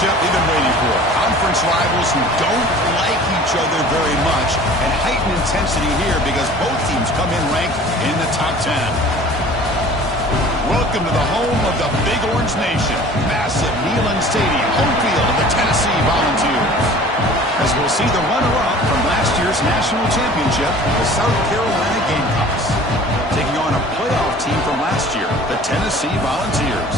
matchup we've been waiting for. Conference rivals who don't like each other very much, and heightened intensity here because both teams come in ranked in the top 10. Welcome to the home of the Big Orange Nation. Massive Neyland Stadium, home field of the Tennessee Volunteers. As we'll see the runner-up from last year's national championship, the South Carolina Gamecocks, taking on a playoff team from last year, the Tennessee Volunteers.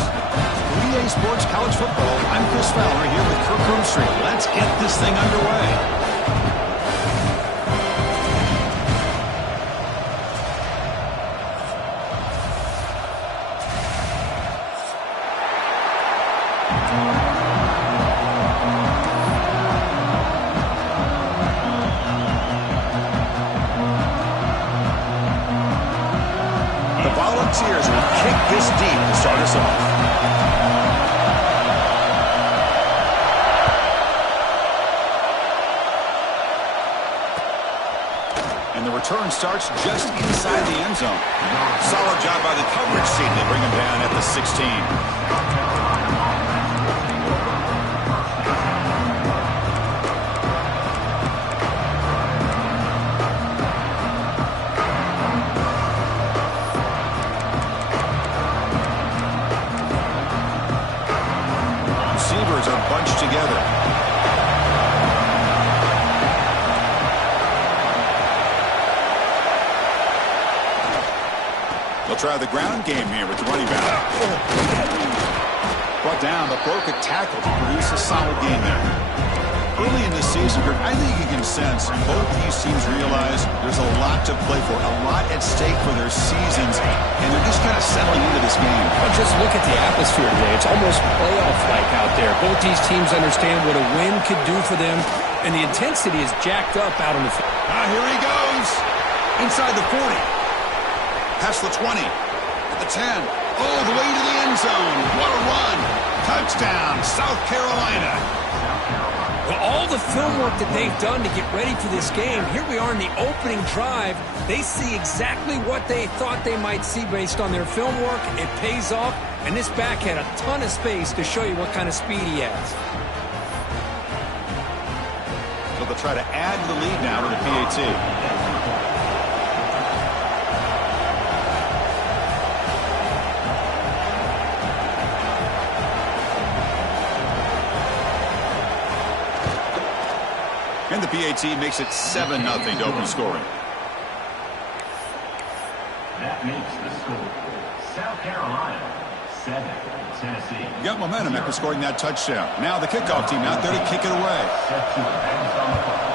For EA Sports College Football, I'm Chris Fowler here with Kirk Roomstreet. Let's get this thing underway. Volunteers will kick this deep to start us off. And the return starts just inside the end zone. Solid job by the coverage team. They bring him down at the 16. Are bunched together. They'll try the ground game here with the running back. Brought down, but broke a tackle to produce a solid game there. Early in the season, I think you can sense both these teams realize there's a lot to play for, a lot at stake for their seasons, and they're just kind of settling into this game. Well, just look at the atmosphere today. It's almost playoff-like out there. Both these teams understand what a win could do for them, and the intensity is jacked up out on the field. Here he goes. Inside the 40. Past the 20. At the 10. All the way to the end zone. What a run. Touchdown, South Carolina. Well, all the film work that they've done to get ready for this game, here we are in the opening drive. They see exactly what they thought they might see based on their film work. It pays off, and this back had a ton of space to show you what kind of speed he has. So they'll try to add to the lead now with a PAT. And the PAT makes it 7-0 to open scoring. That makes the score. South Carolina, 7, Tennessee. You got momentum after scoring that touchdown. Now the kickoff team out there to kick it away. Set to advance on the clock.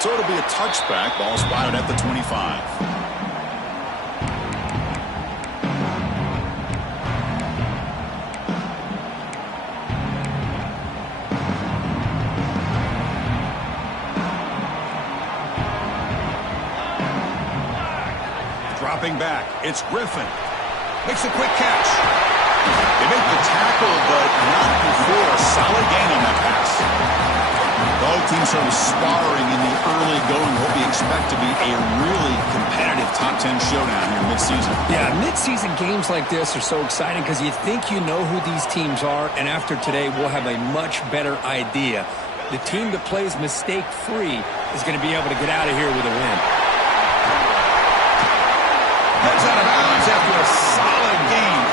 So it'll be a touchback. Ball spotted at the 25. Dropping back, it's Griffin. Makes a quick catch. They make the tackle, but not before a solid gain on that pass. Both teams sort of sparring in the early going. What we expect to be a really competitive top 10 showdown here mid-season. Yeah, mid-season games like this are so exciting because you think you know who these teams are, and after today, we'll have a much better idea. The team that plays mistake-free is going to be able to get out of here with a win. Heads out of bounds after a solid game.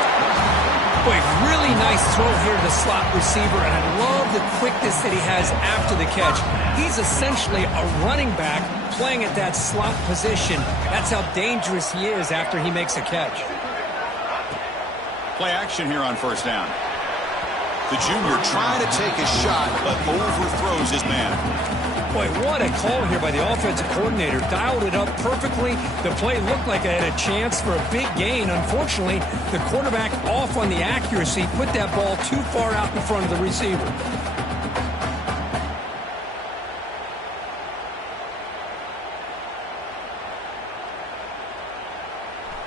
Boy, really nice throw here to the slot receiver, and I love the quickness that he has after the catch. He's essentially a running back playing at that slot position. That's how dangerous he is after he makes a catch. Play action here on first down. The junior trying to take a shot, but overthrows his man. Boy, what a call here by the offensive coordinator. Dialed it up perfectly. The play looked like it had a chance for a big gain. Unfortunately, the quarterback off on the accuracy, put that ball too far out in front of the receiver.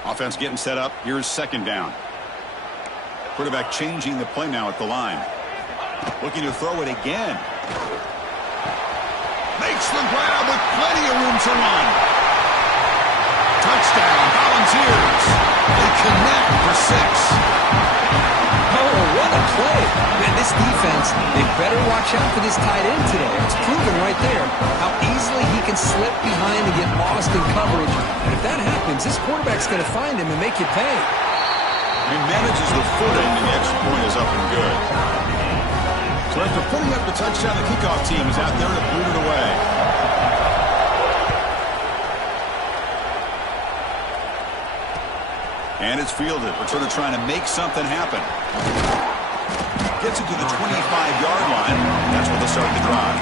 Offense getting set up. Here's second down. Quarterback changing the play now at the line. Looking to throw it again. Makes the grab with plenty of room to run. Touchdown, Volunteers. They connect for 6. Oh, what a play. Man, this defense, they better watch out for this tight end today. It's proven right there how easily he can slip behind and get lost in coverage. And if that happens, this quarterback's going to find him and make you pay. He manages the footing, and the extra point is up and good. So after putting up the touchdown, the kickoff team is out there to boot it away. And it's fielded. Returner trying to make something happen. Gets it to the 25-yard line. That's where they'll start the drive.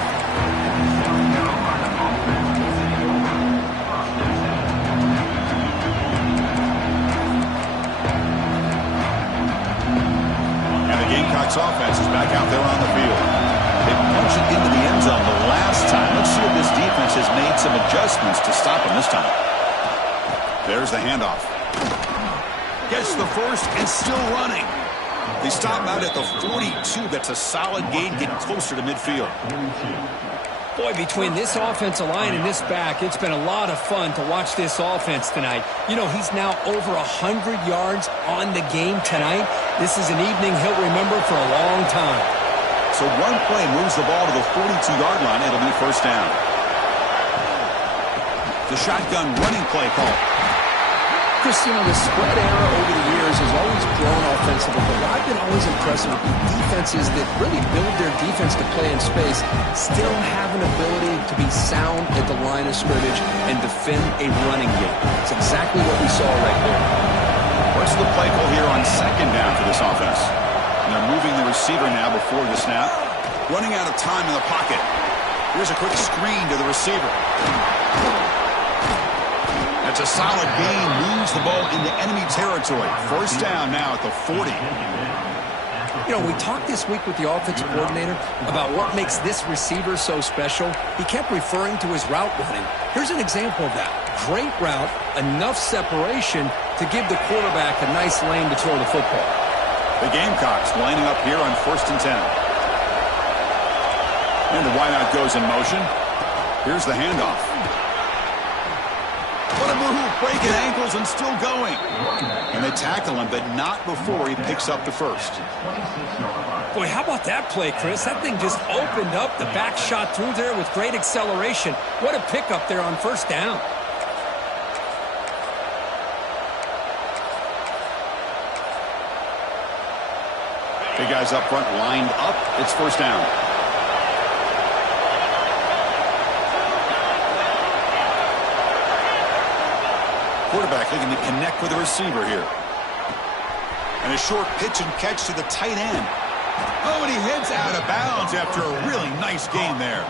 And the Gamecocks offense is back out there on the field. They punch it into the end zone the last time. Let's see if this defense has made some adjustments to stop them this time. There's the handoff. Gets the first and still running. They stop out at the 42. That's a solid gain, getting closer to midfield. Boy, between this offensive line and this back, it's been a lot of fun to watch this offense tonight. You know, he's now over 100 yards on the game tonight. This is an evening he'll remember for a long time. So one play moves the ball to the 42-yard line. It'll be first down. The shotgun running play call. Chris, you know, the spread era over the years has always grown offensively, but what I've been always impressed with defenses that really build their defense to play in space still have an ability to be sound at the line of scrimmage and defend a running game. It's exactly what we saw right there. What's the play call here on second down for this offense? And they're moving the receiver now before the snap. Running out of time in the pocket. Here's a quick screen to the receiver. That's a solid gain, moves the ball into enemy territory. First down now at the 40. You know, we talked this week with the offensive coordinator about what makes this receiver so special. He kept referring to his route running. Here's an example of that. Great route, enough separation to give the quarterback a nice lane to throw the football. The Gamecocks lining up here on 1st and 10. And the wideout goes in motion. Here's the handoff. What a move, breaking ankles and still going. And they tackle him, but not before he picks up the first. Boy, how about that play, Chris? That thing just opened up. The back shot through there with great acceleration. What a pickup there on first down. Big guys up front lined up. It's first down. Quarterback looking to connect with the receiver here. And a short pitch and catch to the tight end. Oh, and he heads out of bounds after a really nice gain there.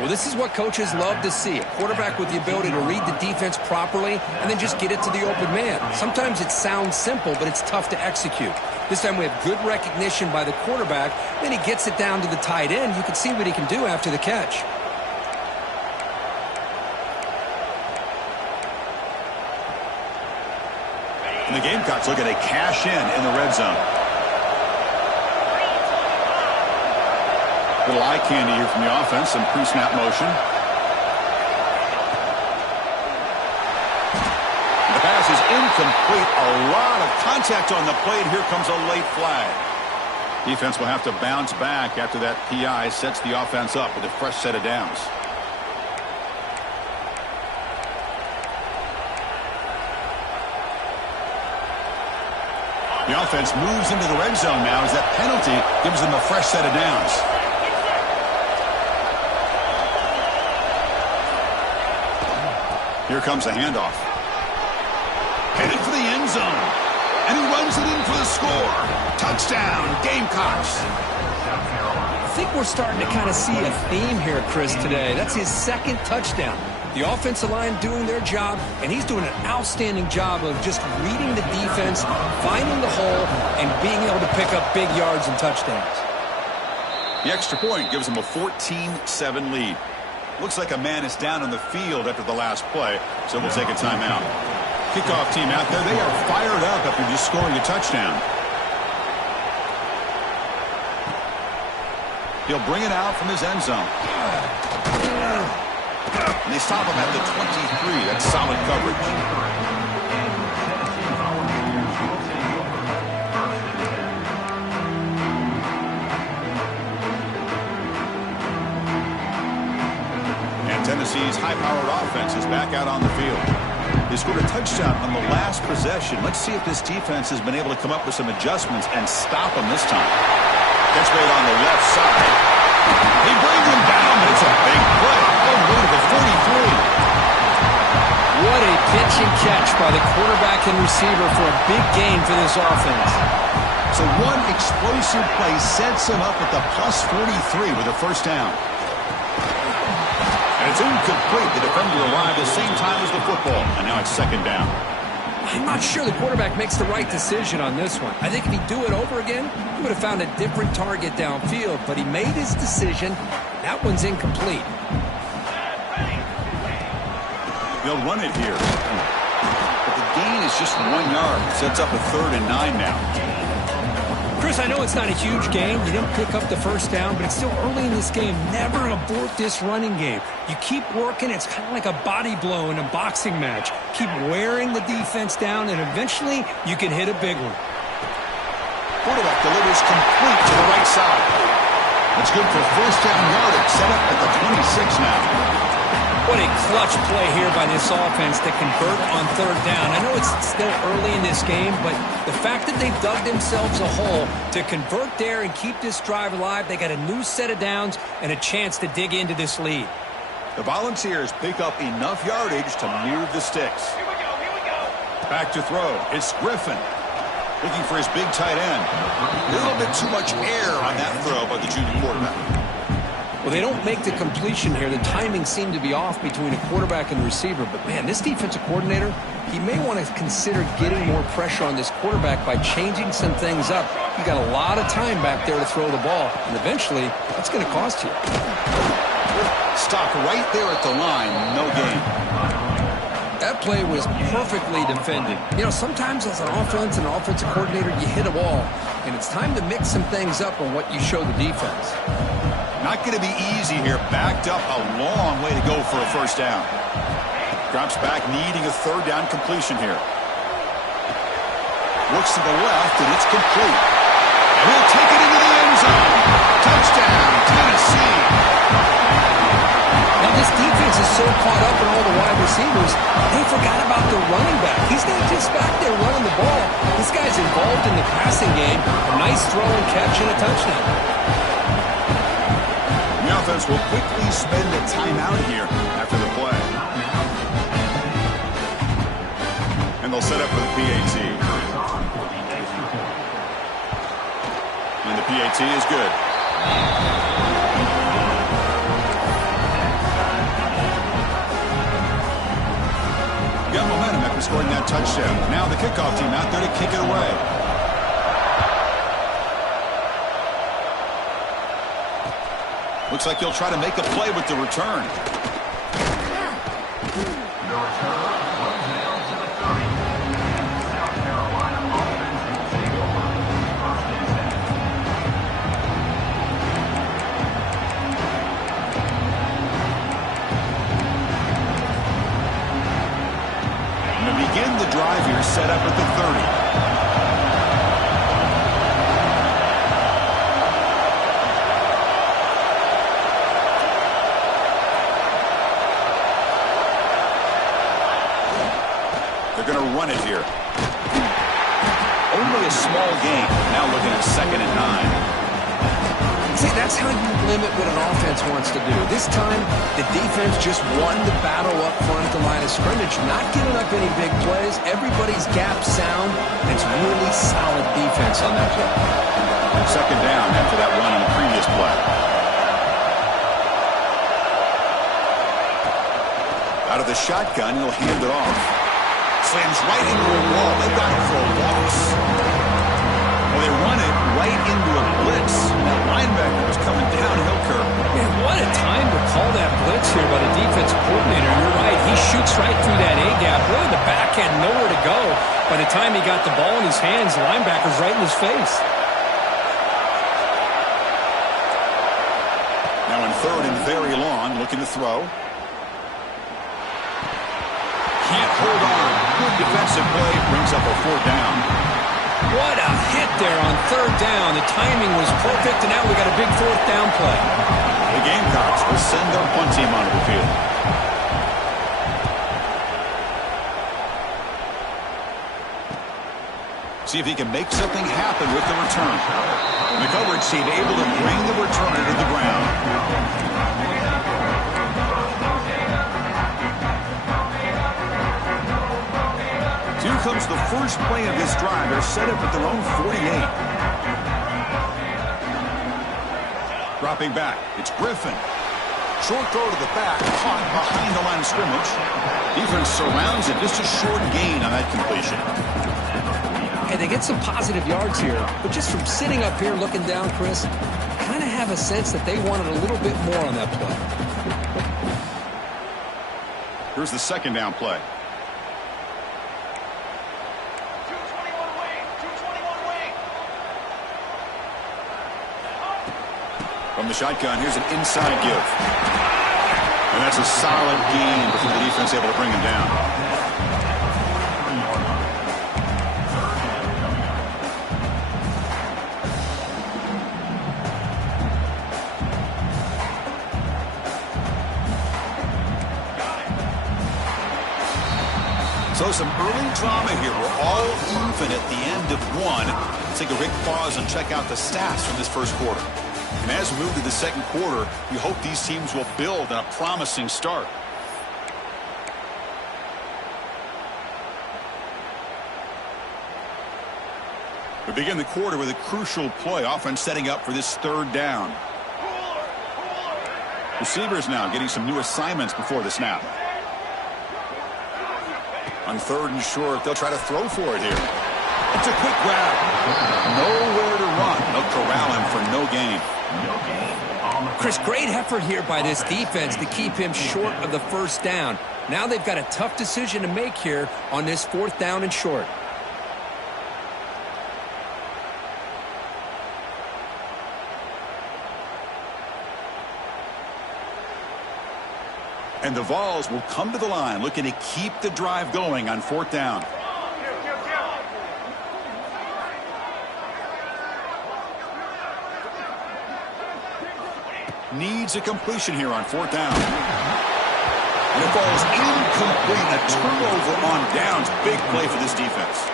Well, this is what coaches love to see. A quarterback with the ability to read the defense properly and then just get it to the open man. Sometimes it sounds simple, but it's tough to execute. This time we have good recognition by the quarterback. Then he gets it down to the tight end. You can see what he can do after the catch. And the Gamecocks looking to cash in the red zone. Little eye candy here from the offense, some pre-snap motion. The pass is incomplete. A lot of contact on the play, and here comes a late flag. Defense will have to bounce back after that PI sets the offense up with a fresh set of downs. The offense moves into the red zone now as that penalty gives them a fresh set of downs. Here comes the handoff. Headed for the end zone. And he runs it in for the score. Touchdown, Gamecocks. I think we're starting to kind of see a theme here, Chris, today. That's his second touchdown. The offensive line doing their job, and he's doing an outstanding job of just reading the defense, finding the hole, and being able to pick up big yards and touchdowns. The extra point gives them a 14-7 lead. Looks like a man is down on the field after the last play, so we'll take a timeout. Kickoff team out there, they are fired up after just scoring a touchdown. He'll bring it out from his end zone. And they stop him at the 23. That's solid coverage. Tennessee's high-powered offense is back out on the field. They scored a touchdown on the last possession. Let's see if this defense has been able to come up with some adjustments and stop them this time. Catch made on the left side. He brings him down, but it's a big play. All the way to the 43. What a pitch and catch by the quarterback and receiver for a big gain for this offense. So one explosive play sets him up at the plus 43 with a first down. And it's incomplete. The defender arrived the same time as the football. And now it's second down. I'm not sure the quarterback makes the right decision on this one. I think if he'd do it over again, he would have found a different target downfield. But he made his decision. That one's incomplete. They'll run it here. But the gain is just 1 yard. Sets up a 3rd and 9 now. Chris, I know it's not a huge game. You didn't pick up the first down, but it's still early in this game. Never abort this running game. You keep working. It's kind of like a body blow in a boxing match. Keep wearing the defense down, and eventually you can hit a big one. Quarterback delivers complete to the right side. That's good for first down yardage. Set up at the 26 now. What a clutch play here by this offense to convert on 3rd down. I know it's still early in this game, but the fact that they've dug themselves a hole to convert there and keep this drive alive, they got a new set of downs and a chance to dig into this lead. The Volunteers pick up enough yardage to move the sticks. Here we go. Back to throw. It's Griffin. Looking for his big tight end. A little bit too much air on that throw by the junior quarterback. Well, they don't make the completion here. The timing seemed to be off between a quarterback and receiver. But, man, this defensive coordinator, he may want to consider getting more pressure on this quarterback by changing some things up. You got a lot of time back there to throw the ball, and eventually that's going to cost you. Stop right there at the line. No gain. That play was perfectly defended. You know, sometimes as an offense and an offensive coordinator, you hit a wall, and it's time to mix some things up on what you show the defense. Not going to be easy here. Backed up a long way to go for a first down. Drops back, needing a 3rd down completion here. Looks to the left, and it's complete. And he'll take it into the end zone. Touchdown, Tennessee. Now, this defense is so caught up in all the wide receivers, they forgot about the running back. He's not just back there running the ball. This guy's involved in the passing game. A nice throw and catch and a touchdown. The offense will quickly spend a timeout here after the play. And they'll set up for the PAT. And the PAT is good. Got momentum after scoring that touchdown. Now the kickoff team out there to kick it away. Looks like he'll try to make a play with the return. And to begin the drive here, set up at the 30. They're going to run it here. Only a small gain. Now looking at 2nd and 9. See, that's how you limit what an offense wants to do. This time, the defense just won the battle up front at the line of scrimmage, not giving up any big plays. Everybody's gap sound, and it's really solid defense on that play. 2nd down after that run on the previous play. Out of the shotgun, he'll hand it off. Slams right into a wall. They've got it for a loss. Well, they run it right into a blitz. That linebacker was coming downhill, Kirk. Man, what a time to call that blitz here by the defensive coordinator. You're right. He shoots right through that A-gap. Really, the back had nowhere to go. By the time he got the ball in his hands, the linebacker's right in his face. Now in 3rd and very long, looking to throw. Can't hold on. Good defensive play. Brings up a 4th down. What a hit there on 3rd down. The timing was perfect, and now we got a big 4th down play. The Gamecocks will send their punt team onto the field. See if he can make something happen with the return. The coverage team able to bring the returner to the ground. Here comes the first play of this drive. They're set up at their own 48. Dropping back, it's Griffin. Short throw to the back, caught behind the line of scrimmage. Defense surrounds it, just a short gain on that completion. And they get some positive yards here, but just from sitting up here looking down, Chris, kind of have a sense that they wanted a little bit more on that play. Here's the second down play. From the shotgun, here's an inside give. And that's a solid gain before the defense able to bring him down. So some early drama here. We're all even at the end of one. Let's take a quick pause and check out the stats from this first quarter. And as we move to the second quarter, we hope these teams will build on a promising start. We begin the quarter with a crucial play, offense setting up for this third down. Receivers now getting some new assignments before the snap. On third and short, they'll try to throw for it here. It's a quick grab. Nowhere to run. They'll corral him for no gain. Chris, great effort here by this defense to keep him short of the first down. Now they've got a tough decision to make here on this fourth down and short. And the Vols will come to the line looking to keep the drive going on fourth down. Needs a completion here on fourth down. And it falls incomplete. A turnover on downs. Big play for this defense.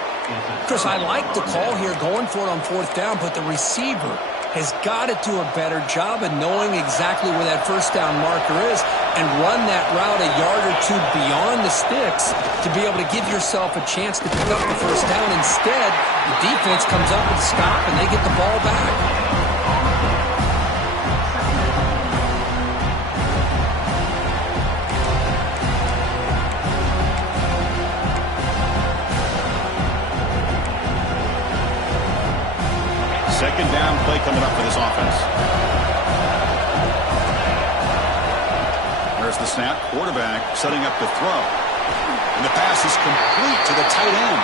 Chris, I like the call here going for it on fourth down, but the receiver has got to do a better job of knowing exactly where that first down marker is and run that route a yard or two beyond the sticks to be able to give yourself a chance to pick up the first down. Instead, the defense comes up with a stop and they get the ball back. Second down play coming up for this offense. There's the snap. Quarterback setting up the throw. And the pass is complete to the tight end.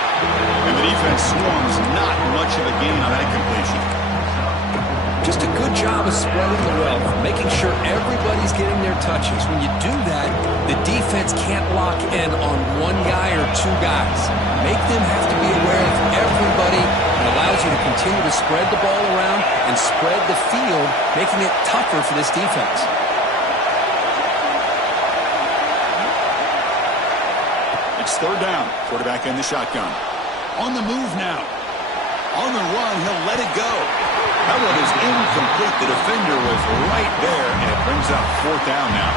And the defense swarms not much of a gain on that completion. Just a good job of spreading the wealth, making sure everybody's getting their touches. When you do that, the defense can't lock in on one guy or two guys. Make them have to be aware of everybody. It allows you to continue to spread the ball around and spread the field, making it tougher for this defense. It's third down. Quarterback in the shotgun. On the move now. On the run, he'll let it go. That one is incomplete. The defender was right there, and it brings up fourth down now.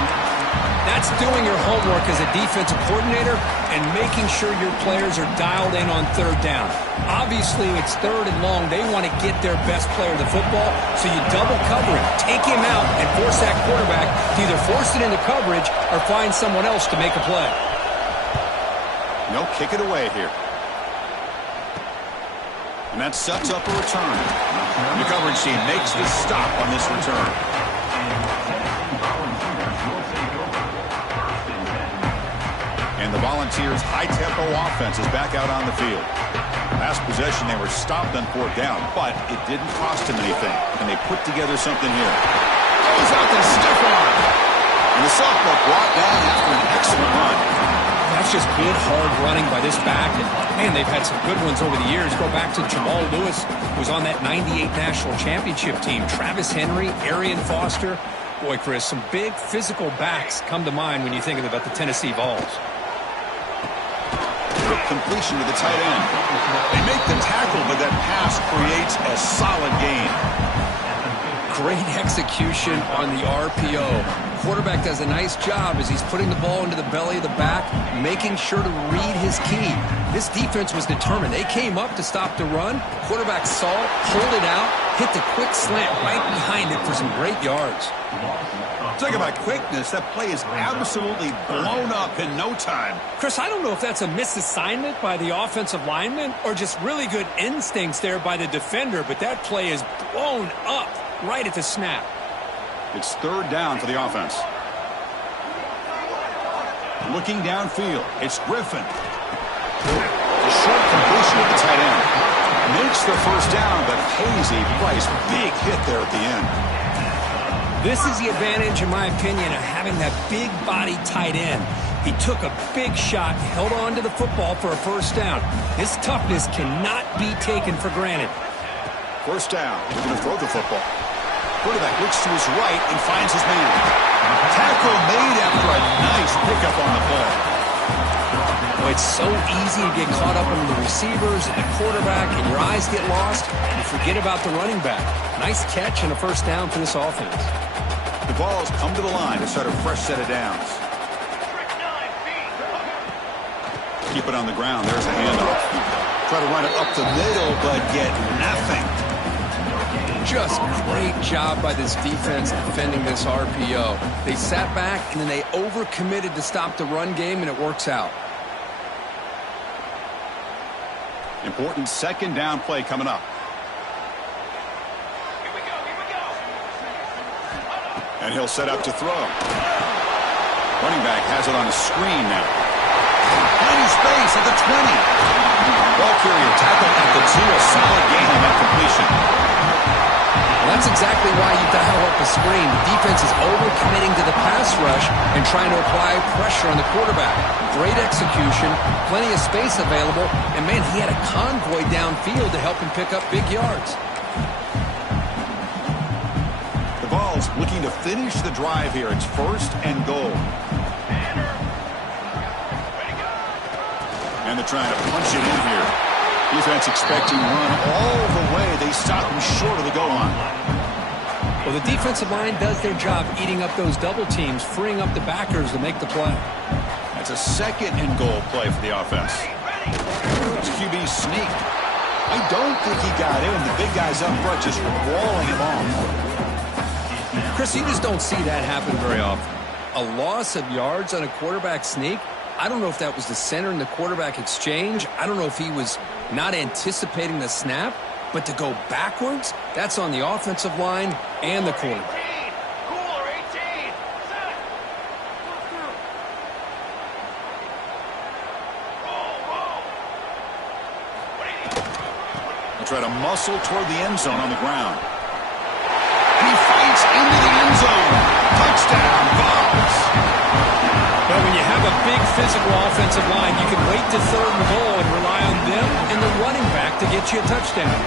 That's doing your homework as a defensive coordinator and making sure your players are dialed in on third down. Obviously, it's third and long. They want to get their best player of the football, so you double cover him, take him out, and force that quarterback to either force it into coverage or find someone else to make a play. No, kick it away here. And that sets up a return. The coverage team makes the stop on this return. And the Volunteers' high-tempo offense is back out on the field. Last possession, they were stopped on fourth down, but it didn't cost them anything. And they put together something here. Goes out to stiff arm. And the sophomore brought down after an excellent run. That's just good, hard running by this back. And, man, they've had some good ones over the years. Go back to Jamal Lewis, who was on that 98 National Championship team. Travis Henry, Arian Foster. Boy, Chris, some big physical backs come to mind when you think about the Tennessee Vols. Quick completion to the tight end. They make the tackle, but that pass creates a solid gain. Great execution on the RPO. Quarterback does a nice job as he's putting the ball into the belly of the back, making sure to read his key. This defense was determined. They came up to stop the run. Quarterback saw it, pulled it out, hit the quick slant right behind it for some great yards. Talk about quickness. That play is absolutely blown up in no time. Chris, I don't know if that's a misassignment by the offensive lineman or just really good instincts there by the defender, but that play is blown up right at the snap. It's third down for the offense. Looking downfield, it's Griffin. A short completion at the tight end. Makes the first down, but pays a price. Big hit there at the end. This is the advantage, in my opinion, of having that big body tight end. He took a big shot, held on to the football for a first down. His toughness cannot be taken for granted. First down. We're going to throw the football. Quarterback looks to his right and finds his man. Tackle made after a nice pickup on the play. Well, it's so easy to get caught up in the receivers and the quarterback, and your eyes get lost. You forget about the running back. Nice catch and a first down for this offense. The Vols come to the line to start a fresh set of downs. Keep it on the ground. There's a handoff. Try to run it up the middle, but get nothing. Just great job by this defense defending this RPO. They sat back, and then they overcommitted to stop the run game, and it works out. Important second down play coming up. And he'll set up to throw. Running back has it on a screen now. Tiny space at the 20. Ball carrier tackle at the 2. A solid gain on that completion. Well, that's exactly why you dial up the screen. The defense is overcommitting to the pass rush and trying to apply pressure on the quarterback. Great execution, plenty of space available, and man, he had a convoy downfield to help him pick up big yards. The Vols looking to finish the drive here. It's first and goal. And they're trying to punch it in here. Defense expecting run all the way. They stop him short of the goal line. Well, the defensive line does their job eating up those double teams, freeing up the backers to make the play. That's a second and goal play for the offense. It's QB sneak. I don't think he got in. The big guys up front just walling him off. Chris, you just don't see that happen very often. A loss of yards on a quarterback sneak. I don't know if that was the center and the quarterback exchange. I don't know if he was not anticipating the snap, but to go backwards, that's on the offensive line and the quarterback. They'll try to muscle toward the end zone on the ground. And he fights into the end zone. Touchdown, Vols. Well, when you have a big physical offensive line, you can wait to third and goal and rely on them and the running back to get you a touchdown.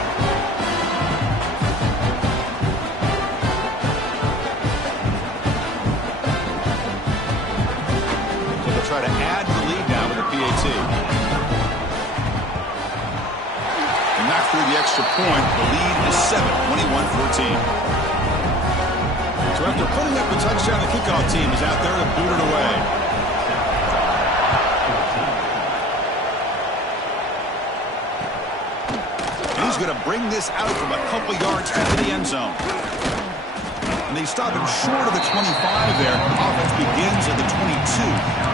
So they'll try to add the lead now with a PAT. And not through the extra point. The lead is 7, 21-14. So after putting up a touchdown, the kickoff team is out there to boot it away. He's going to bring this out from a couple yards into the end zone. And they stop him short of the 25 there. Offense begins at the 22.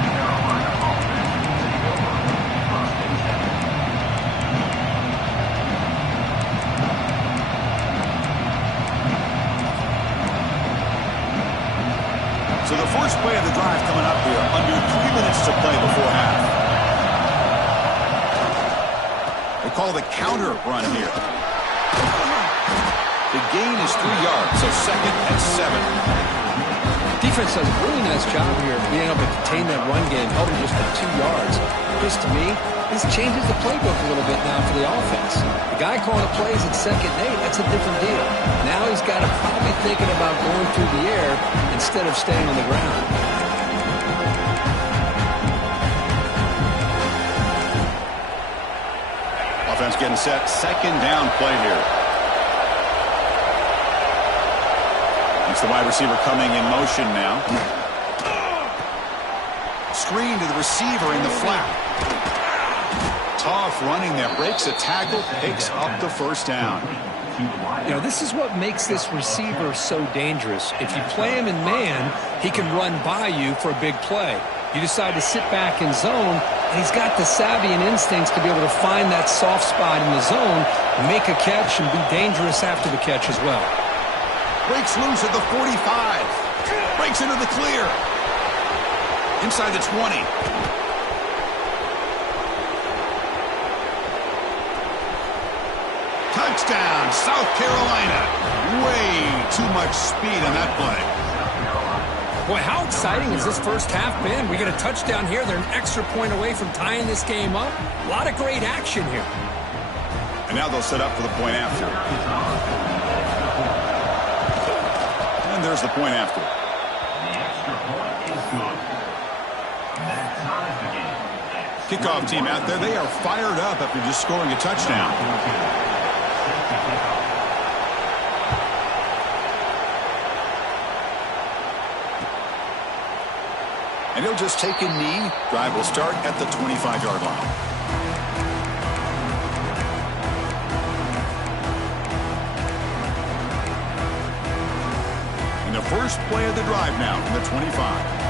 So the first play of the drive coming up here. Under 3 minutes to play before half. They call the counter run here. The gain is 3 yards, so second and 7. Defense does a really nice job here of being able to contain that run game, held him just for 2 yards. Chris, to me, this changes the playbook a little bit now for the offense. The guy calling the plays at 2nd and 8, that's a different deal. Now he's got to probably thinking about going through the air instead of staying on the ground. Offense getting set. 2nd down play here. It's the wide receiver coming in motion now. Screen to the receiver in the flat. Tough running there. Breaks a tackle. Picks up the 1st down. You know, this is what makes this receiver so dangerous. If you play him in man, he can run by you for a big play. You decide to sit back in zone, and he's got the savvy and instincts to be able to find that soft spot in the zone, make a catch, and be dangerous after the catch as well. Breaks loose at the 45. Breaks into the clear. Inside the 20. Touchdown, South Carolina. Way too much speed on that play. Boy, how exciting has this first half been? We get a touchdown here. They're an extra point away from tying this game up. A lot of great action here. And now they'll set up for the point after. And there's the point after. The extra point is good. That ties the game. Kickoff team out there, they are fired up after just scoring a touchdown. And he'll just take a knee. Drive will start at the 25-yard line. And the first play of the drive now from the 25.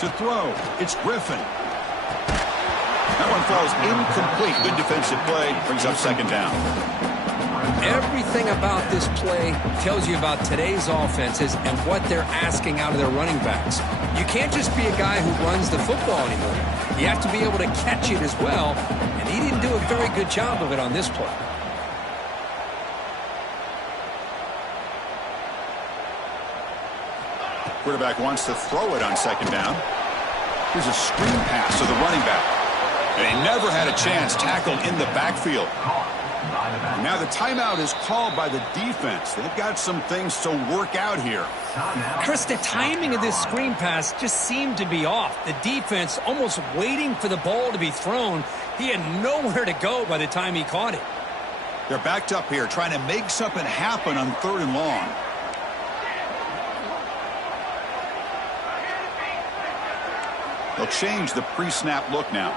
To throw, it's Griffin. That one falls incomplete. Good defensive play. Brings up 2nd down. Everything about this play tells you about today's offenses and what they're asking out of their running backs. You can't just be a guy who runs the football anymore. You have to be able to catch it as well, and he didn't do a very good job of it on this play. Quarterback wants to throw it on 2nd down. Here's a screen pass to the running back. And he never had a chance. Tackled in the backfield. Now the timeout is called by the defense. They've got some things to work out here. Chris, the timing of this screen pass just seemed to be off. The defense almost waiting for the ball to be thrown. He had nowhere to go by the time he caught it. They're backed up here trying to make something happen on 3rd and long. They'll change the pre-snap look now.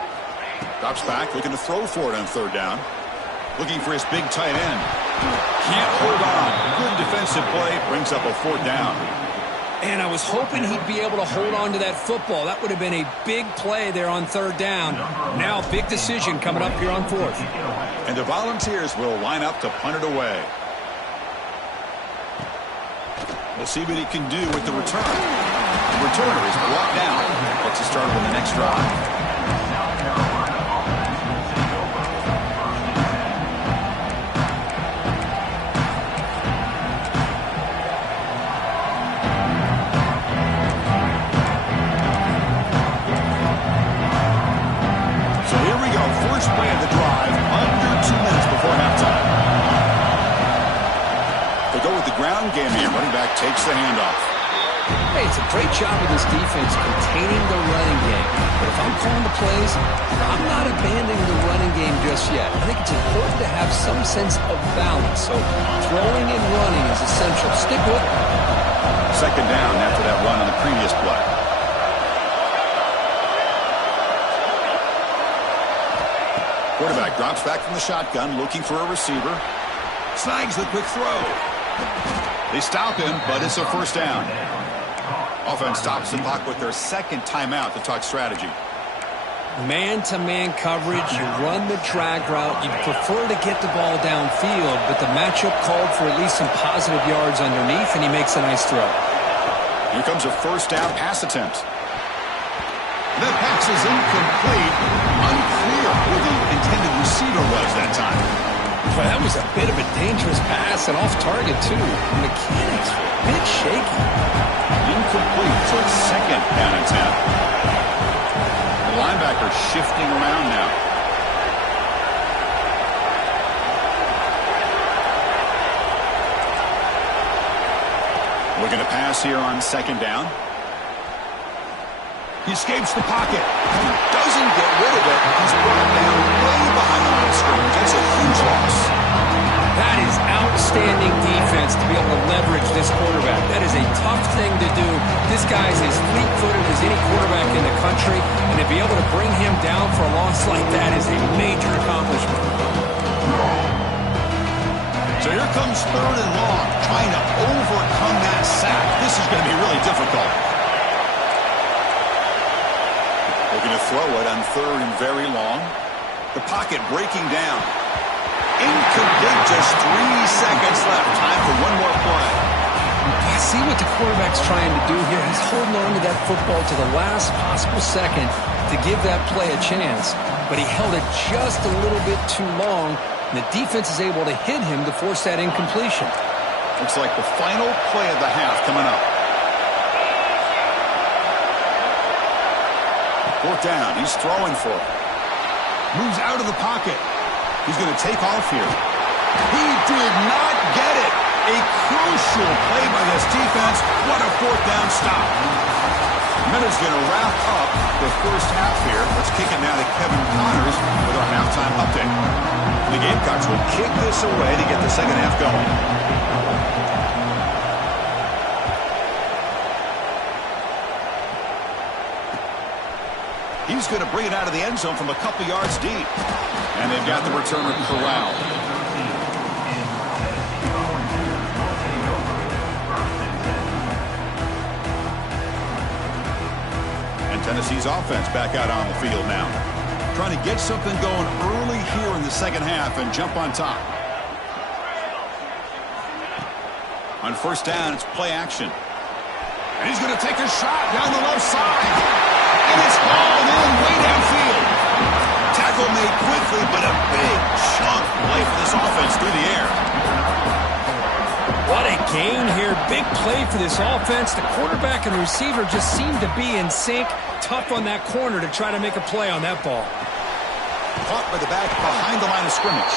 Drops back, looking to throw for it on 3rd down. Looking for his big tight end. Can't hold on. Good defensive play. Brings up a 4th down. And I was hoping he'd be able to hold on to that football. That would have been a big play there on 3rd down. Now big decision coming up here on 4th. And the Volunteers will line up to punt it away. We'll see what he can do with the return. The returner is brought down. Gets us started on the next drive. So here we go. First play of the drive. Under 2 minutes before halftime. They go with the ground game here. Running back takes the handoff. Hey, it's a great job of this defense containing the running game. But if I'm calling the plays, I'm not abandoning the running game just yet. I think it's important to have some sense of balance. So throwing and running is essential. Stick with it. 2nd down after that run on the previous play. Quarterback drops back from the shotgun, looking for a receiver. Snags the quick throw. They stop him, but it's a 1st down. Offense stops the clock with their 2nd timeout to talk strategy. Man-to-man coverage, you run the drag route. You prefer to get the ball downfield, but the matchup called for at least some positive yards underneath, and he makes a nice throw. Here comes a 1st down pass attempt. The pass is incomplete. Unclear who the intended receiver Well, that was a bit of a dangerous pass and off target, too. The mechanics were a bit shaky. Incomplete, so it's second down and 10. The linebacker shifting around now. We're going to pass here on second down. He escapes the pocket. Doesn't get rid of it. He's brought down way behind the line of scrimmage. That's a huge loss. That is outstanding defense to be able to leverage this quarterback. That is a tough thing to do. This guy's as fleet-footed as any quarterback in the country, and to be able to bring him down for a loss like that is a major accomplishment. So here comes third and long, trying to overcome that sack. This is going to be really difficult. Looking to throw it on third and very long. The pocket breaking down. Incomplete, just 3 seconds left. Time for one more play. I see what the quarterback's trying to do here. He's holding on to that football to the last possible second to give that play a chance. But he held it just a little bit too long, and the defense is able to hit him to force that incompletion. Looks like the final play of the half coming up. Fourth down, he's throwing for it. Moves out of the pocket. He's going to take off here. He did not get it. A crucial play by this defense. What a fourth down stop. Minute's going to wrap up the first half here. Let's kick it now to Kevin Connors with our halftime update. The Gamecocks will kick this away to get the second half going. He's going to bring it out of the end zone from a couple yards deep. And they've got the returner corralled. And Tennessee's offense back out on the field now. Trying to get something going early here in the second half and jump on top. On first down, it's play action. And he's going to take a shot down the left side. And it's hauled in way downfield. Tackle made quickly, but a big chunk play for this offense through the air. What a gain here. Big play for this offense. The quarterback and the receiver just seem to be in sync. Tough on that corner to try to make a play on that ball. Caught by the back behind the line of scrimmage.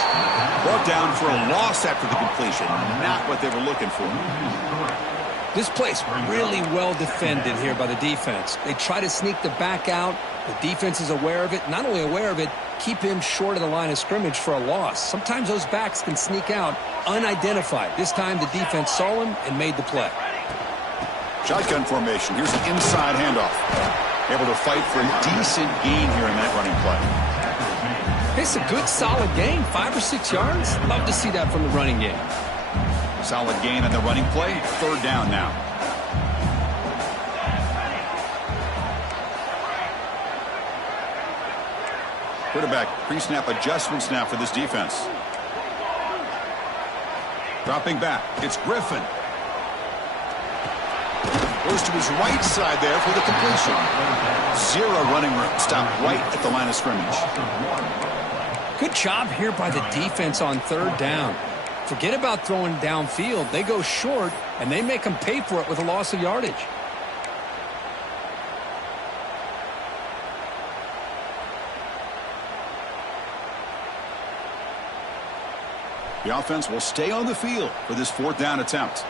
Brought down for a loss after the completion. Not what they were looking for. This play's really well defended here by the defense. They try to sneak the back out. The defense is aware of it. Not only aware of it, keep him short of the line of scrimmage for a loss. Sometimes those backs can sneak out unidentified. This time the defense saw him and made the play. Shotgun formation. Here's an inside handoff. Able to fight for a decent gain here in that running play. It's a good, solid gain. 5 or 6 yards. Love to see that from the running game. Solid gain on the running play. Third down now. Quarterback pre-snap adjustments now for this defense. Dropping back. It's Griffin. Goes to his right side there for the completion. Zero running room. Stopped right at the line of scrimmage. Good job here by the defense on third down. Forget about throwing downfield. They go short, and they make them pay for it with a loss of yardage. The offense will stay on the field for this fourth down attempt.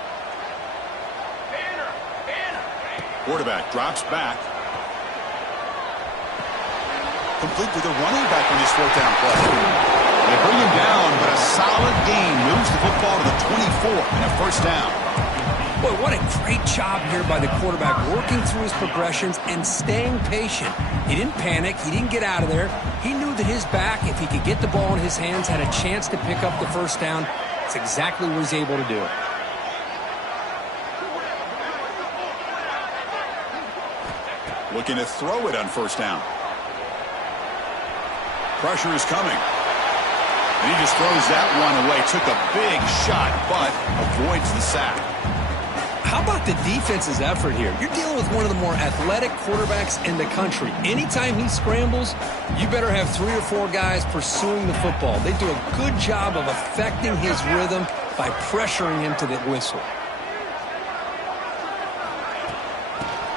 Quarterback drops back. Complete to the running back on this fourth down play. They bring him down, but a solid gain moves the football to the 24 and a first down. Boy, what a great job here by the quarterback, working through his progressions and staying patient. He didn't panic. He didn't get out of there. He knew that his back, if he could get the ball in his hands, had a chance to pick up the first down. It's exactly what he's able to do. Looking to throw it on first down. Pressure is coming. And he just throws that one away. Took a big shot, but avoids the sack. How about the defense's effort here? You're dealing with one of the more athletic quarterbacks in the country. Anytime he scrambles, you better have 3 or 4 guys pursuing the football. They do a good job of affecting his rhythm by pressuring him to the whistle.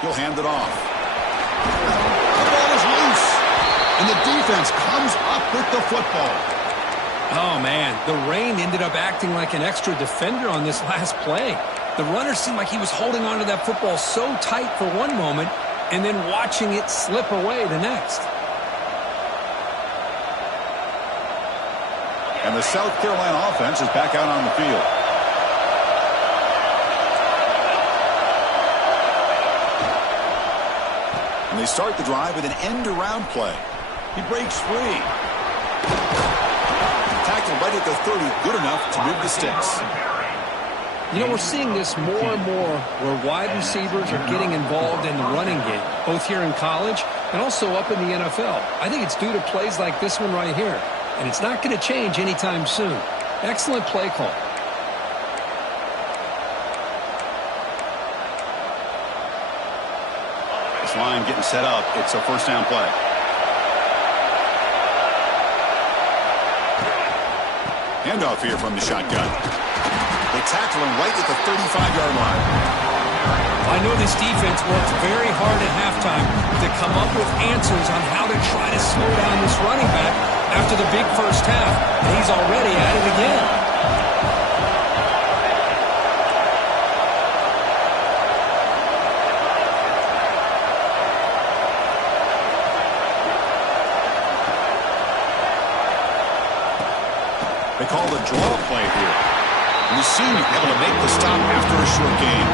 He'll hand it off. The ball is loose, and the defense comes up with the football. Oh, man, the rain ended up acting like an extra defender on this last play. The runner seemed like he was holding on to that football so tight for one moment and then watching it slip away the next. And the South Carolina offense is back out on the field. And they start the drive with an end-around play. He breaks free. Tackled right at the 30, good enough to move the sticks. You know, we're seeing this more and more where wide receivers are getting involved in the running game, both here in college and also up in the NFL. I think it's due to plays like this one right here, and it's not going to change anytime soon. Excellent play call. This line getting set up. It's a first down play. Handoff here from the shotgun. They tackle him right at the 35-yard line. I know this defense worked very hard at halftime to come up with answers on how to try to slow down this running back after the big first half. And he's already at it again. They call the draw play here. And the senior able to make the stop after a short game.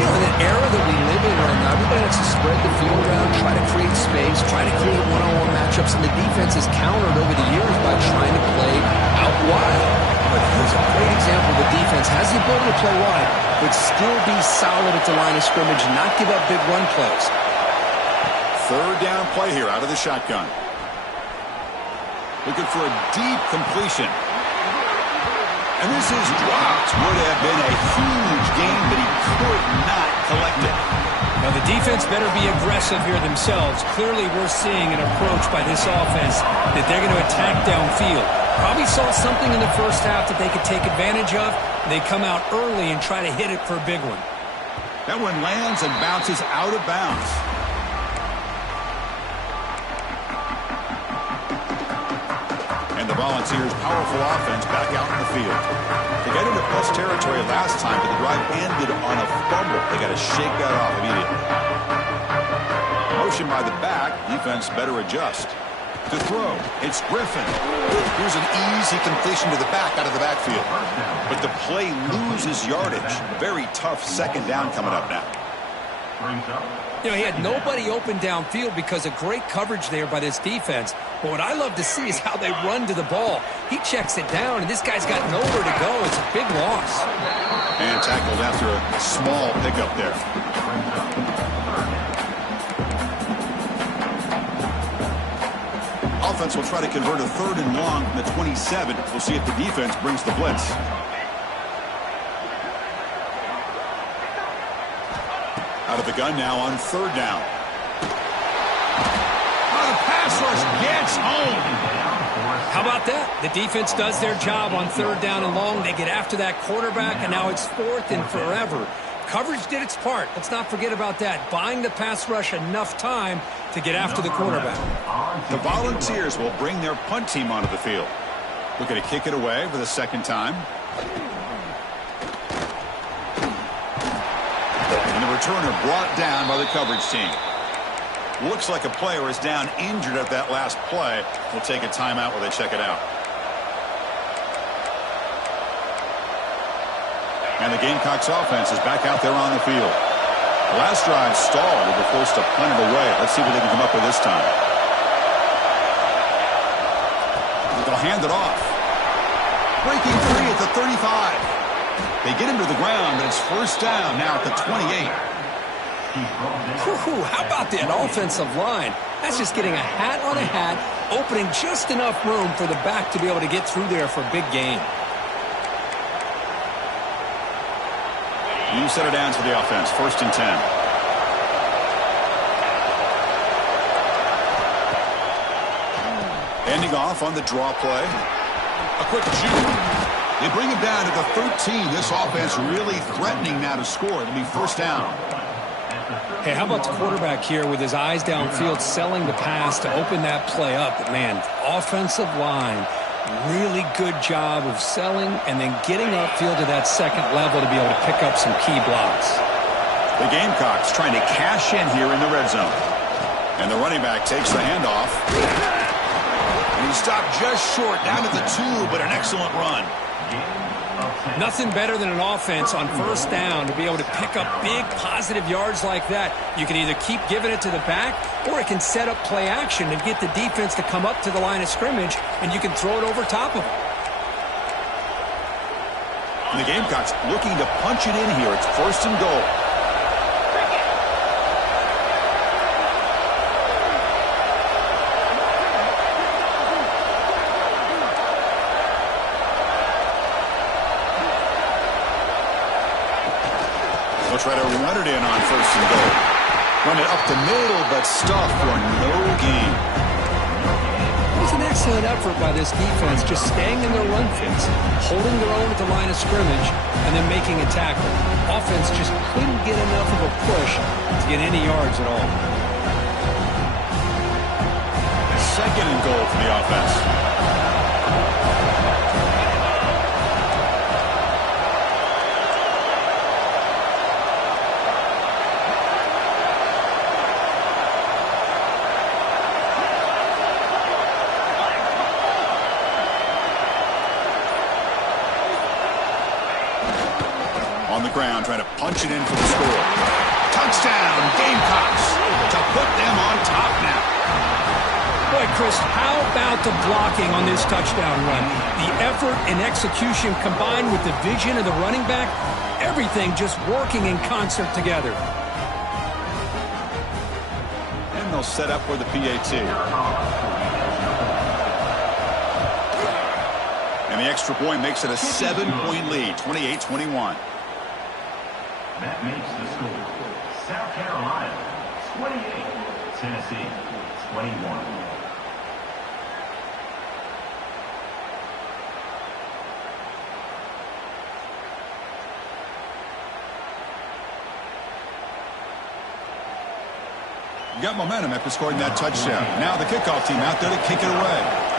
You know, in the era that we live in right now, everybody has to spread the field around, try to create space, try to create one-on-one matchups, and the defense has countered over the years by trying to play out wide. But here's a great example. The defense has the ability to play wide, but still be solid at the line of scrimmage and not give up big run plays. Third down play here out of the shotgun. Looking for a deep completion. And this is dropped. Would have been a huge gain, but he could not collect it. Now, the defense better be aggressive here themselves. Clearly, we're seeing an approach by this offense that they're going to attack downfield. Probably saw something in the first half that they could take advantage of. They come out early and try to hit it for a big one. That one lands and bounces out of bounds. And the Volunteers' powerful offense back out in the field. They got into plus territory last time, but the drive ended on a fumble. They got to shake that off immediately. Motion by the back. Defense better adjust. To throw, it's Griffin. Here's an easy completion to the back out of the backfield. But the play loses yardage. Very tough second down coming up now. You know, he had nobody open downfield because of great coverage there by this defense. But what I love to see is how they run to the ball. He checks it down, and this guy's got nowhere to go. It's a big loss. And tackled after a small pickup there. Offense will try to convert a third and long from the 27. We'll see if the defense brings the blitz. Out of the gun now on third down. Oh, the pass rush gets home. How about that? The defense does their job on third down and long. They get after that quarterback, and now it's fourth and forever. Coverage did its part. Let's not forget about that. Buying the pass rush enough time to get after the quarterback. The Volunteers will bring their punt team onto the field. Looking to kick it away for the second time. And the returner brought down by the coverage team. Looks like a player is down injured at that last play. We'll take a timeout while they check it out. And the Gamecocks offense is back out there on the field. The last drive stalled. They were forced to punt it away. Let's see what they can come up with this time. They'll hand it off. Breaking free at the 35. They get him to the ground, but it's first down now at the 28. How about that offensive line? That's just getting a hat on a hat, opening just enough room for the back to be able to get through there for a big gain. You set it down to the offense. 1st and 10. Ending off on the draw play. A quick juke. They bring him down to the 13. This offense really threatening now to score. It'll be 1st down. Hey, how about the quarterback here with his eyes downfield selling the pass to open that play up? But man, offensive line, really good job of selling and then getting upfield to that second level to be able to pick up some key blocks. The Gamecocks trying to cash in here in the red zone. And the running back takes the handoff. And he stopped just short, down to the 2, but an excellent run. Nothing better than an offense on 1st down to be able to pick up big positive yards like that. You can either keep giving it to the back, or it can set up play action and get the defense to come up to the line of scrimmage, and you can throw it over top of them. And the Gamecocks looking to punch it in here. It's 1st and goal. They'll try to run it in on 1st and goal. Run it up the middle, but stuff for no gain. It was an excellent effort by this defense, just staying in their run fits, holding their own at the line of scrimmage, and then making a tackle. Offense just couldn't get enough of a push to get any yards at all. 2nd and goal for the offense. On the ground, trying to punch it in for the score. Touchdown, Gamecocks, to put them on top now. Boy, Chris, how about the blocking on this touchdown run? The effort and execution combined with the vision of the running back, everything just working in concert together. And they'll set up for the PAT. And the extra point makes it a 7-point lead, 28-21. That makes the score South Carolina 28, Tennessee 21. You got momentum after scoring that touchdown. Now the kickoff team out there to kick it away.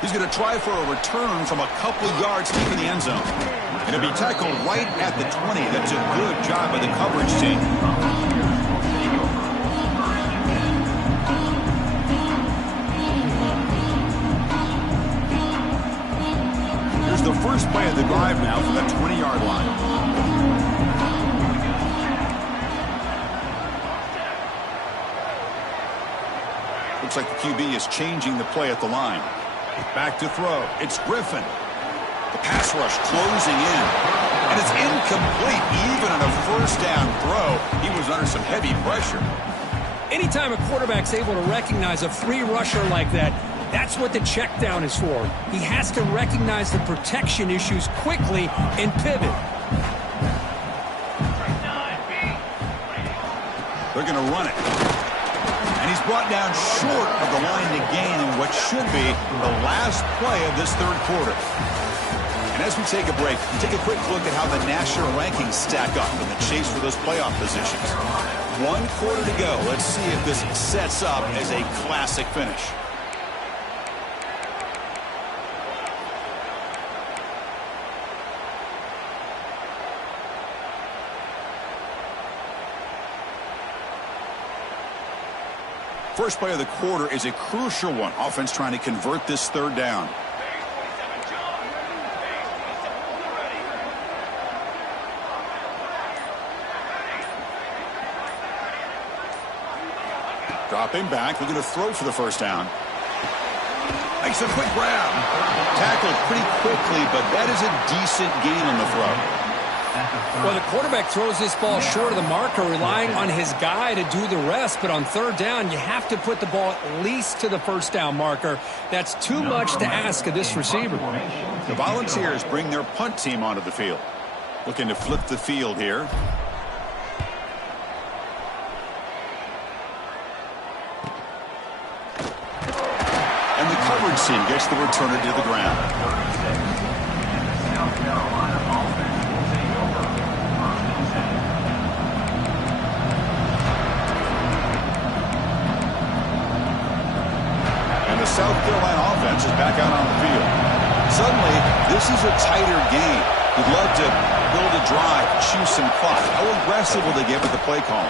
He's going to try for a return from a couple yards deep in the end zone. And it'll be tackled right at the 20. That's a good job by the coverage team. Here's the first play of the drive now from the 20-yard line. Looks like the QB is changing the play at the line. Back to throw. It's Griffin. The pass rush closing in. And it's incomplete. Even on a 1st down throw, he was under some heavy pressure. Anytime a quarterback's able to recognize a free rusher like that, that's what the check down is for. He has to recognize the protection issues quickly and pivot. They're going to run it. And he's brought down short of the line to gain in what should be the last play of this 3rd quarter. And as we take a break, take a quick look at how the national rankings stack up in the chase for those playoff positions. 1 quarter to go. Let's see if this sets up as a classic finish. First play of the quarter is a crucial one. Offense trying to convert this 3rd down. Dropping back, looking to throw for the 1st down. Makes a quick grab. Tackled pretty quickly, but that is a decent gain on the throw. Well, the quarterback throws this ball short of the marker, relying on his guy to do the rest. But on third down, you have to put the ball at least to the first down marker. That's too much to ask of this receiver. The Volunteers bring their punt team onto the field. Looking to flip the field here. And the coverage team gets the returner to the ground. South Carolina offense will take over first and 10. And the South Carolina offense is back out on the field. Suddenly, this is a tighter game. We'd love to build a drive, chew some clock. How aggressive will they get with the play call?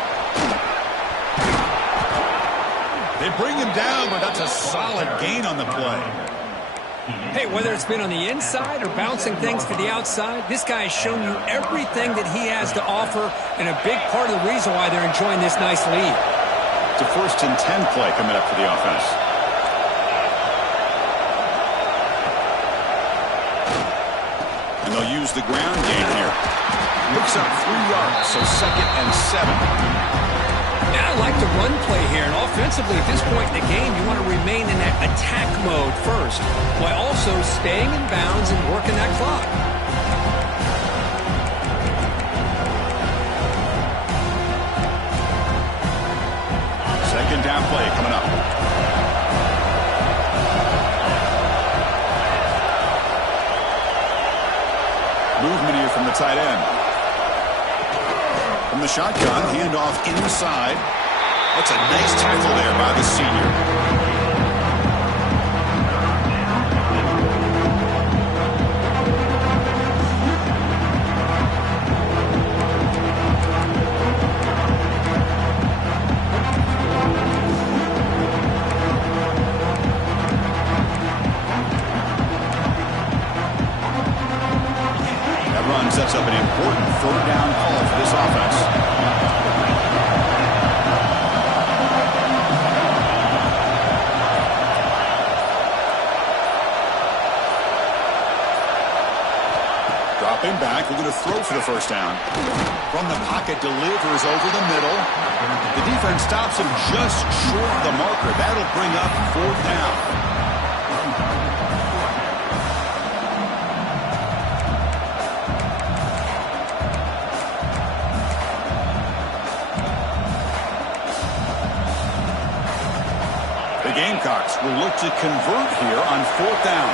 They bring him down, but that's a solid gain on the play. Hey, whether it's been on the inside or bouncing things to the outside, this guy has shown you everything that he has to offer, and a big part of the reason why they're enjoying this nice lead. It's a 1st and 10 play coming up for the offense. And they'll use the ground game here. Picks up 3 yards, so 2nd and 7. Yeah, I like the run play here, and offensively at this point in the game, you want to remain in that attack mode first, while also staying in bounds and working that clock. Second down play coming up. Movement here from the tight end. From the shotgun, handoff inside. That's a nice tackle there by the senior. That run sets up an important 3rd down call for this offense. Dropping back, we're going to throw for the 1st down. From the pocket, delivers over the middle. The defense stops him just short of the marker. That'll bring up 4th down. The Gamecocks will look to convert here on 4th down.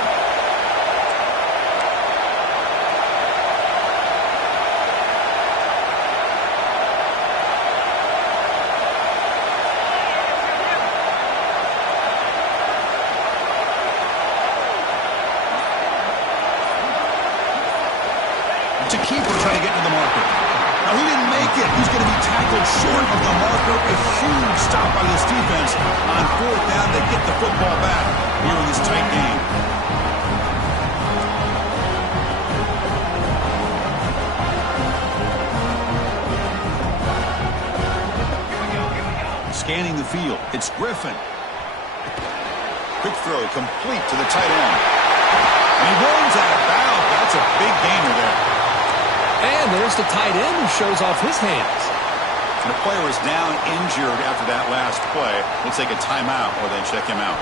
To keeper trying to get to the marker. Now he didn't make it. He's going to be tackled short of the marker. A huge stop by this defense on 4th down. They get the football back here in this tight game. Scanning the field. It's Griffin. Quick throw complete to the tight end. And he runs out of bounds. That's a big gainer there. And there's the tight end who shows off his hands. And the player is down injured after that last play. We'll take a timeout or they check him out.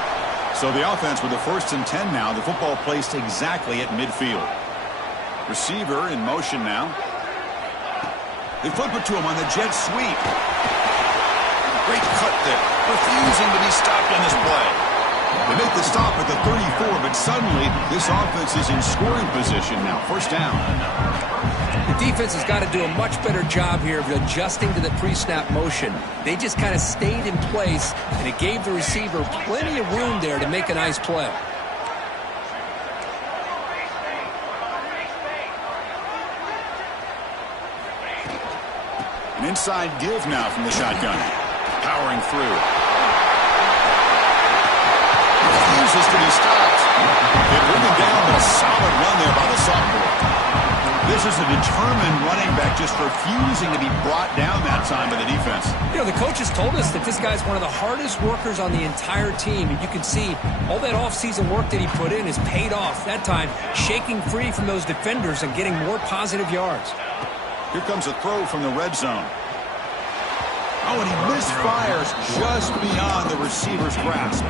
So the offense with the 1st and 10 now. The football placed exactly at midfield. Receiver in motion now. They flip it to him on the jet sweep. Great cut there. Refusing to be stopped on this play. They make the stop at the 34, but suddenly this offense is in scoring position now. 1st down. The defense has got to do a much better job here of adjusting to the pre-snap motion. They just kind of stayed in place, and it gave the receiver plenty of room there to make a nice play. An inside give now from the shotgun. Powering through. Refuses to be stopped. They bring him down, but a solid run there by the sophomore. This is a determined running back just refusing to be brought down that time by the defense. You know, the coaches told us that this guy's one of the hardest workers on the entire team. And you can see all that offseason work that he put in has paid off. That time, shaking free from those defenders and getting more positive yards. Here comes a throw from the red zone. Oh, and he misfires just beyond the receiver's grasp.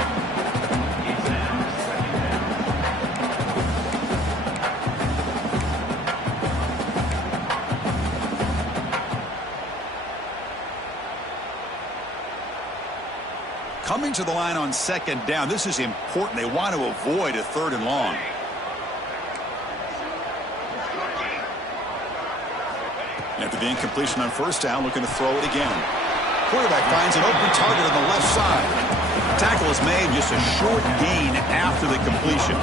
Coming to the line on second down. This is important. They want to avoid a 3rd and long. After the incompletion on first down, looking to throw it again. Quarterback finds an open target on the left side. The tackle is made, just a short gain after the completion.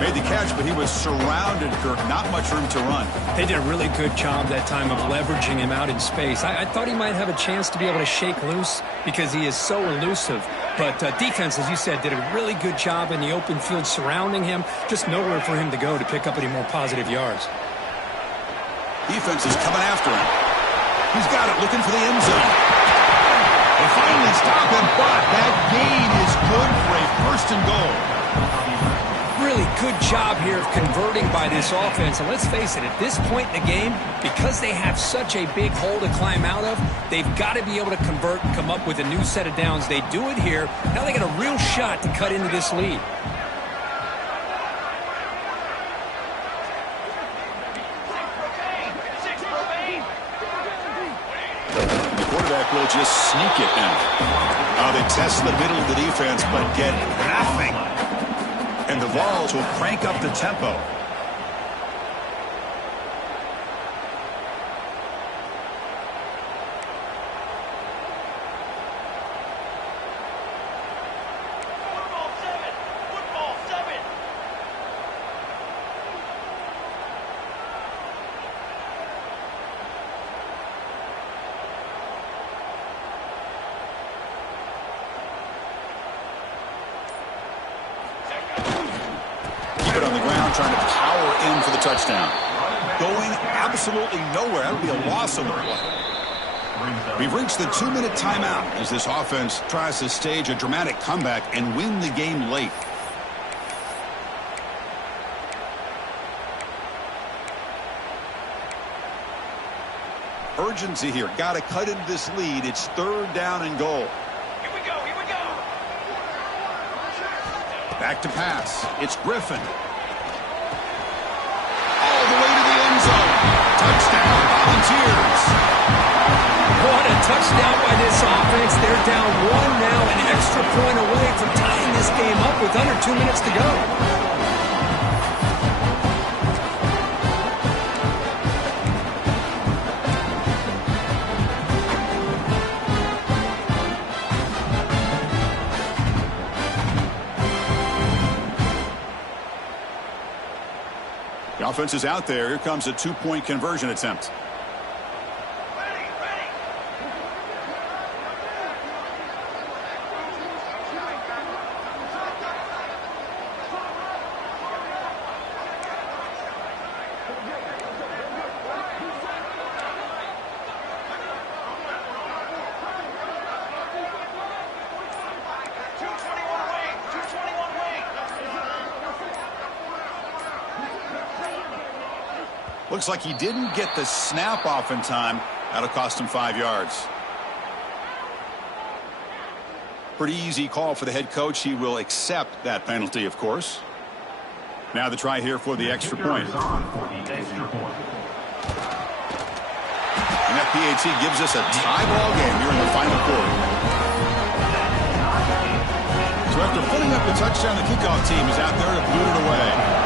Made the catch, but he was surrounded, Kirk. Not much room to run. They did a really good job that time of leveraging him out in space. I thought he might have a chance to be able to shake loose because he is so elusive. But defense, as you said, did a really good job in the open field surrounding him. Just nowhere for him to go to pick up any more positive yards. Defense is coming after him. He's got it, looking for the end zone. They finally stop him, but that gain is good for a 1st and goal. Really good job here of converting by this offense. And let's face it, at this point in the game, because they have such a big hole to climb out of, they've got to be able to convert and come up with a new set of downs. They do it here. Now they got a real shot to cut into this lead. The quarterback will just sneak it in. They test the middle of the defense, but get nothing. And the Vols will crank up the tempo. Trying to power in for the touchdown. Going absolutely nowhere. That would be a loss of the play. We've reached the 2-minute timeout as this offense tries to stage a dramatic comeback and win the game late. Urgency here. Got to cut into this lead. It's 3rd down and goal. Here we go. Back to pass. It's Griffin. Touchdown, Volunteers. What a touchdown by this offense. They're down 1 now, an extra point away from tying this game up with under 2 minutes to go. The offense is out there. Here comes a 2-point conversion attempt. Looks like he didn't get the snap off in time. That'll cost him 5 yards. Pretty easy call for the head coach. He will accept that penalty, of course. Now the try here for the extra point. And that PAT gives us a tie ball game here in the final quarter. So after putting up the touchdown, the kickoff team is out there to boot it away.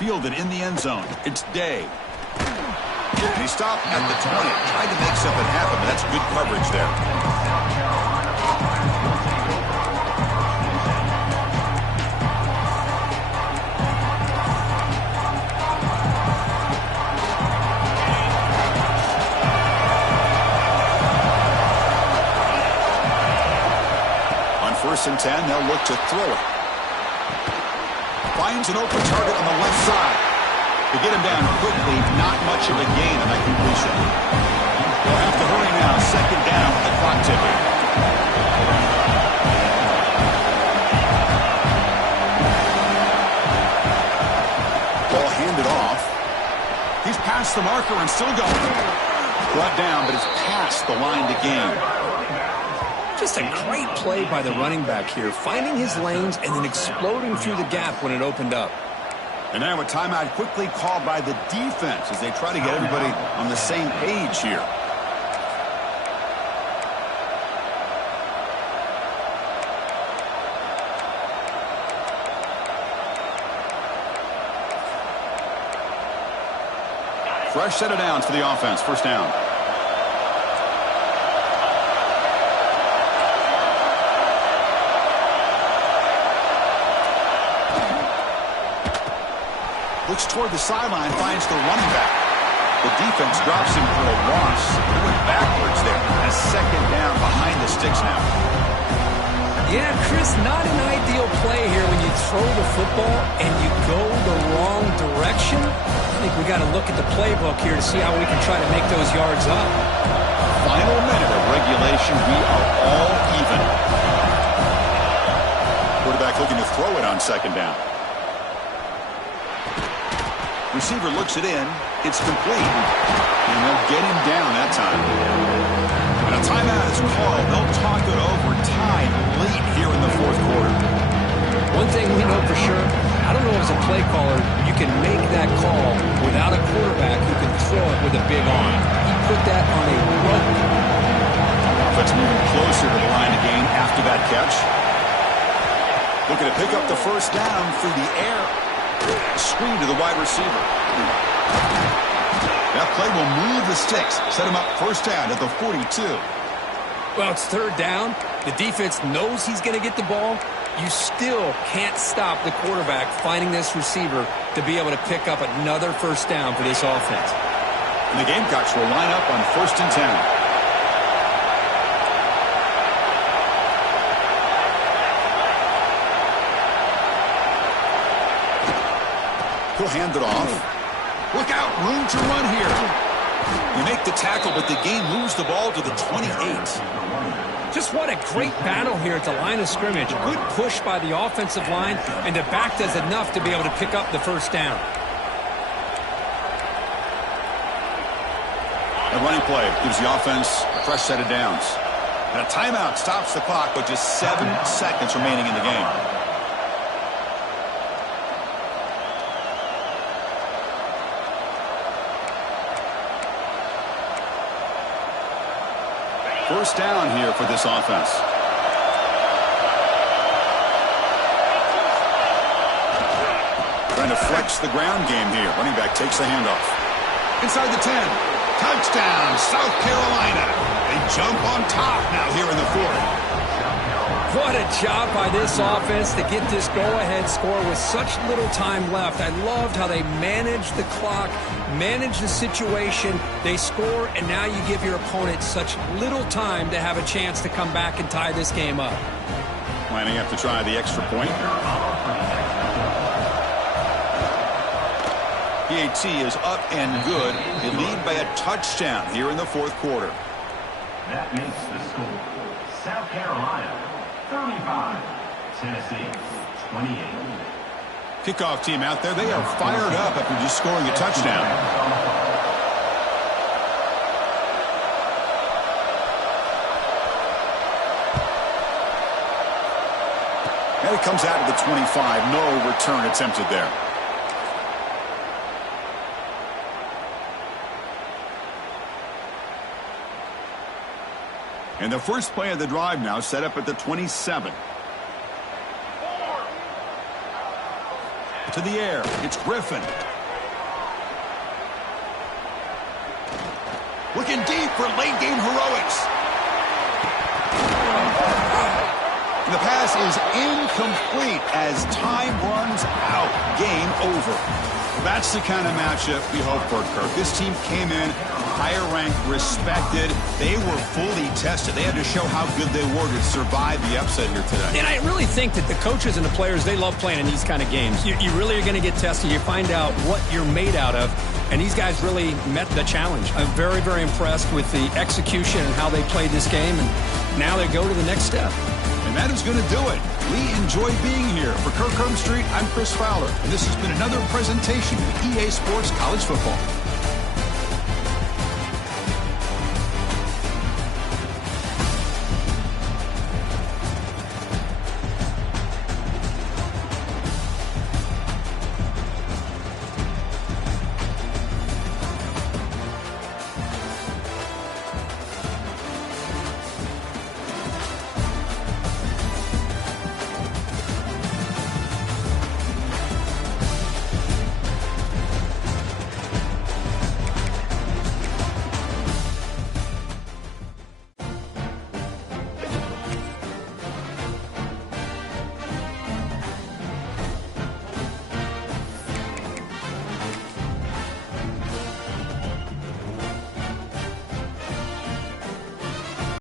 Fielded in the end zone. It's Day. And he stopped at the 20. Tried to make something happen, but that's good coverage there. 1st and 10. They'll look to throw it. Finds an open target on the left side. To get him down quickly, not much of a gain on that completion. They'll have to hurry now. 2nd down with the clock ticking. Ball handed off. He's past the marker and still going. Brought down, but it's past the line to gain. Just a great play by the running back here, finding his lanes and then exploding through the gap when it opened up. And now a timeout quickly called by the defense as they try to get everybody on the same page here. Fresh set of downs for the offense. 1st down. Looks toward the sideline, finds the running back. The defense drops him for a loss. He went backwards there. A 2nd down behind the sticks now. Yeah, Chris, not an ideal play here when you throw the football and you go the wrong direction. I think we got to look at the playbook here to see how we can try to make those yards up. Final minute of regulation. We are all even. Quarterback looking to throw it on 2nd down. Receiver looks it in. It's complete. And they'll get him down that time. And a timeout is called. They'll talk it over. Time late here in the 4th quarter. One thing we know for sure, I don't know as a play caller, you can make that call without a quarterback who can throw it with a big arm. He put that on a rope. Offense moving closer to the line of gain after that catch. Looking to pick up the 1st down through the air. Screen to the wide receiver. That play will move the sticks. Set him up 1st down at the 42. Well, it's 3rd down. The defense knows he's going to get the ball. You still can't stop the quarterback finding this receiver to be able to pick up another 1st down for this offense. And the Gamecocks will line up on 1st and 10. He'll hand it off. Look out, room to run here. You make the tackle, but the game moves the ball to the 28. Just what a great battle here at the line of scrimmage. Good push by the offensive line, and the back does enough to be able to pick up the 1st down. A running play gives the offense a fresh set of downs. And a timeout stops the clock with just 7 seconds remaining in the game. First down here for this offense. Trying to flex the ground game here. Running back takes the handoff. Inside the 10. Touchdown, South Carolina. They jump on top now here in the 4th. What a job by this offense to get this go-ahead score with such little time left. I loved how they managed the clock, managed the situation. They score, and now you give your opponent such little time to have a chance to come back and tie this game up. Lining up to try the extra point. PAT is up and good. They lead by a touchdown here in the 4th quarter. That makes the score South Carolina 35, Tennessee 28. Kickoff team out there. They are fired up after just scoring a touchdown. And it comes out of the 25. No return attempted there. And the first play of the drive now set up at the 27. To the air. It's Griffin. Looking deep for late game heroics. The pass is incomplete as time runs out. Game over. That's the kind of matchup we hope for, Kirk. This team came in higher ranked, respected. They were fully tested. They had to show how good they were to survive the upset here today. And I really think that the coaches and the players, they love playing in these kind of games. You really are going to get tested. You find out what you're made out of. And these guys really met the challenge. I'm very, very impressed with the execution and how they played this game. And now they go to the next step. And that is going to do it. We enjoyed being here. For Kirk Street, I'm Chris Fowler. And this has been another presentation of EA Sports College Football.